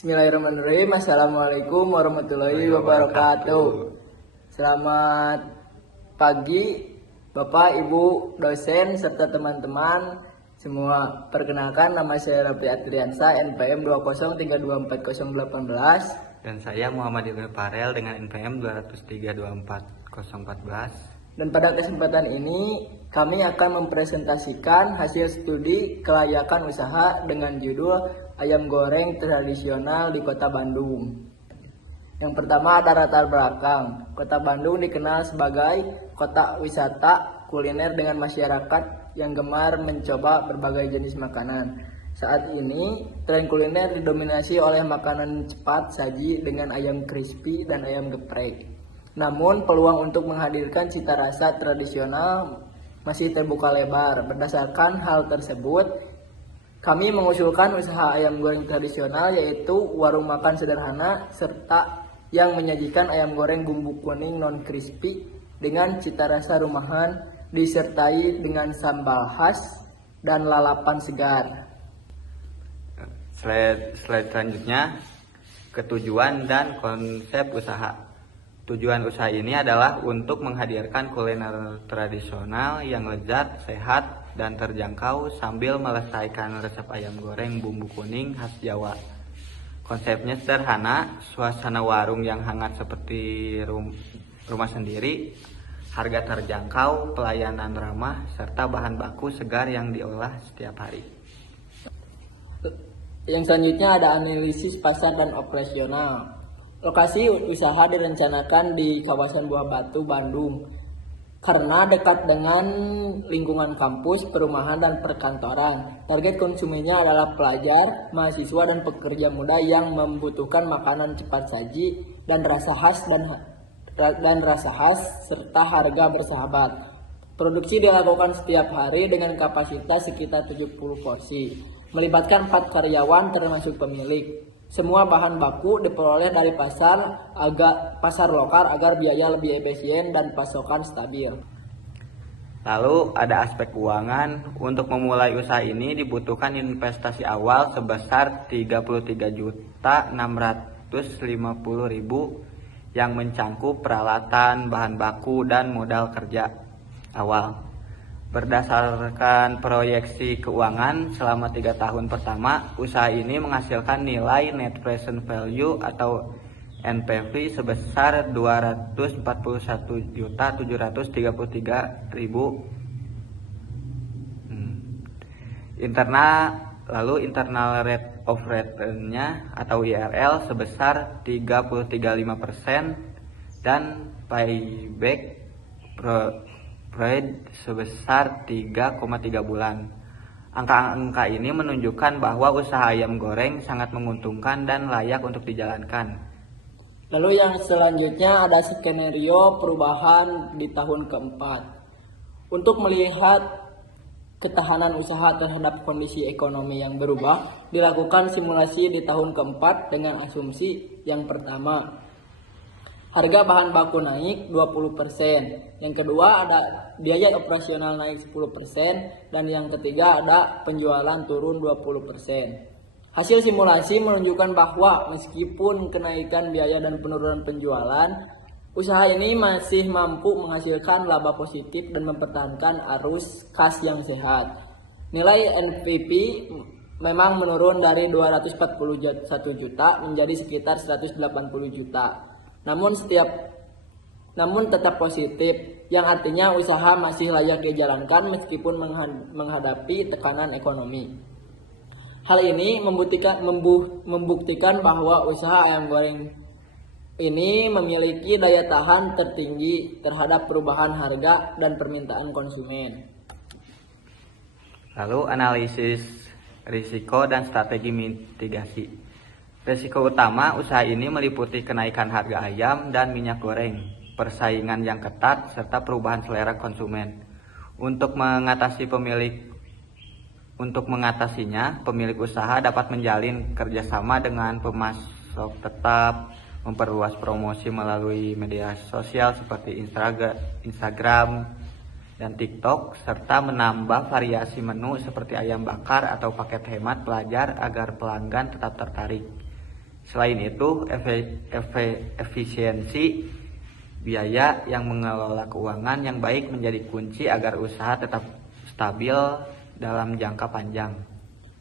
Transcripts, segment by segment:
Bismillahirrahmanirrahim. Assalamualaikum warahmatullahi wabarakatuh. Selamat pagi Bapak, Ibu, dosen, serta teman-teman semua. Perkenalkan, nama saya Raffi Atriansa, NPM 203240818. Dan saya Muhammad Ibnu Farel dengan NPM 2032414. Dan pada kesempatan ini kami akan mempresentasikan hasil studi kelayakan usaha dengan judul Ayam Goreng Tradisional di Kota Bandung. Yang pertama ada latar belakang. Kota Bandung dikenal sebagai kota wisata kuliner dengan masyarakat yang gemar mencoba berbagai jenis makanan. Saat ini, tren kuliner didominasi oleh makanan cepat saji dengan ayam crispy dan ayam geprek. Namun, peluang untuk menghadirkan cita rasa tradisional masih terbuka lebar. Berdasarkan hal tersebut, kami mengusulkan usaha ayam goreng tradisional, yaitu warung makan sederhana serta yang menyajikan ayam goreng bumbu kuning non crispy dengan cita rasa rumahan disertai dengan sambal khas dan lalapan segar. Slide selanjutnya, ketujuan dan konsep usaha. Tujuan usaha ini adalah untuk menghadirkan kuliner tradisional yang lezat, sehat, dan terjangkau sambil melestarikan resep ayam goreng bumbu kuning khas Jawa. Konsepnya sederhana, suasana warung yang hangat seperti rumah sendiri, harga terjangkau, pelayanan ramah, serta bahan baku segar yang diolah setiap hari. Yang selanjutnya ada analisis pasar dan operasional. Lokasi usaha direncanakan di kawasan Buah Batu, Bandung, karena dekat dengan lingkungan kampus, perumahan, dan perkantoran. Target konsumennya adalah pelajar, mahasiswa, dan pekerja muda yang membutuhkan makanan cepat saji dan rasa khas serta harga bersahabat. Produksi dilakukan setiap hari dengan kapasitas sekitar 70 porsi, melibatkan 4 karyawan termasuk pemilik. Semua bahan baku diperoleh dari pasar lokal agar biaya lebih efisien dan pasokan stabil. Lalu ada aspek keuangan. Untuk memulai usaha ini dibutuhkan investasi awal sebesar 33.650.000 yang mencangkup peralatan, bahan baku, dan modal kerja awal. Berdasarkan proyeksi keuangan selama 3 tahun pertama, usaha ini menghasilkan nilai net present value atau NPV sebesar 241.703.000. Internal rate of return-nya atau IRL sebesar 33,5% dan payback period sebesar 3,3 bulan. Angka-angka ini menunjukkan bahwa usaha ayam goreng sangat menguntungkan dan layak untuk dijalankan. Lalu yang selanjutnya ada skenario perubahan di tahun keempat. Untuk melihat ketahanan usaha terhadap kondisi ekonomi yang berubah, dilakukan simulasi di tahun keempat dengan asumsi yang pertama, harga bahan baku naik 20%. Yang kedua ada biaya operasional naik 10%. Dan yang ketiga ada penjualan turun 20%. Hasil simulasi menunjukkan bahwa meskipun kenaikan biaya dan penurunan penjualan, usaha ini masih mampu menghasilkan laba positif dan mempertahankan arus kas yang sehat. Nilai NPV memang menurun dari 241 juta menjadi sekitar 180 juta. Namun tetap positif, yang artinya usaha masih layak dijalankan meskipun menghadapi tekanan ekonomi. Hal ini membuktikan bahwa usaha ayam goreng ini memiliki daya tahan tertinggi terhadap perubahan harga dan permintaan konsumen. Lalu analisis risiko dan strategi mitigasi. Risiko utama usaha ini meliputi kenaikan harga ayam dan minyak goreng, persaingan yang ketat, serta perubahan selera konsumen. Untuk mengatasinya, pemilik usaha dapat menjalin kerjasama dengan pemasok tetap, memperluas promosi melalui media sosial seperti Instagram dan TikTok, serta menambah variasi menu seperti ayam bakar atau paket hemat pelajar agar pelanggan tetap tertarik. Selain itu, efisiensi biaya yang mengelola keuangan yang baik menjadi kunci agar usaha tetap stabil dalam jangka panjang.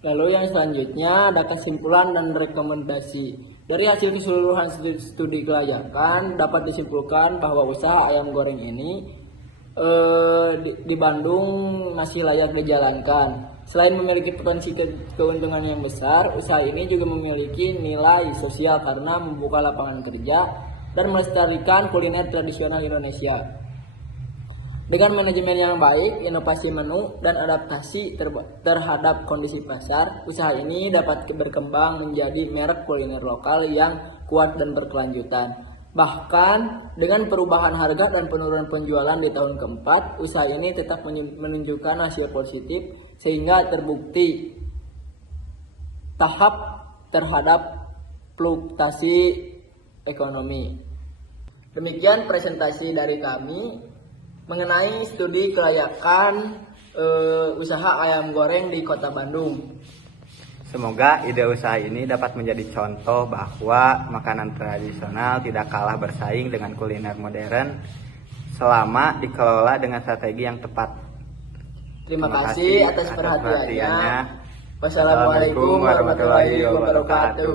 Lalu yang selanjutnya ada kesimpulan dan rekomendasi. Dari hasil keseluruhan studi kelayakan dapat disimpulkan bahwa usaha ayam goreng ini di Bandung masih layak dijalankan. Selain memiliki potensi keuntungan yang besar, usaha ini juga memiliki nilai sosial karena membuka lapangan kerja dan melestarikan kuliner tradisional Indonesia. Dengan manajemen yang baik, inovasi menu, dan adaptasi terhadap kondisi pasar, usaha ini dapat berkembang menjadi merek kuliner lokal yang kuat dan berkelanjutan. Bahkan dengan perubahan harga dan penurunan penjualan di tahun keempat, usaha ini tetap menunjukkan hasil positif sehingga terbukti tahap terhadap fluktuasi ekonomi. Demikian presentasi dari kami mengenai studi kelayakan usaha ayam goreng di Kota Bandung. Semoga ide usaha ini dapat menjadi contoh bahwa makanan tradisional tidak kalah bersaing dengan kuliner modern selama dikelola dengan strategi yang tepat. Terima kasih atas perhatiannya. Wassalamualaikum warahmatullahi wabarakatuh.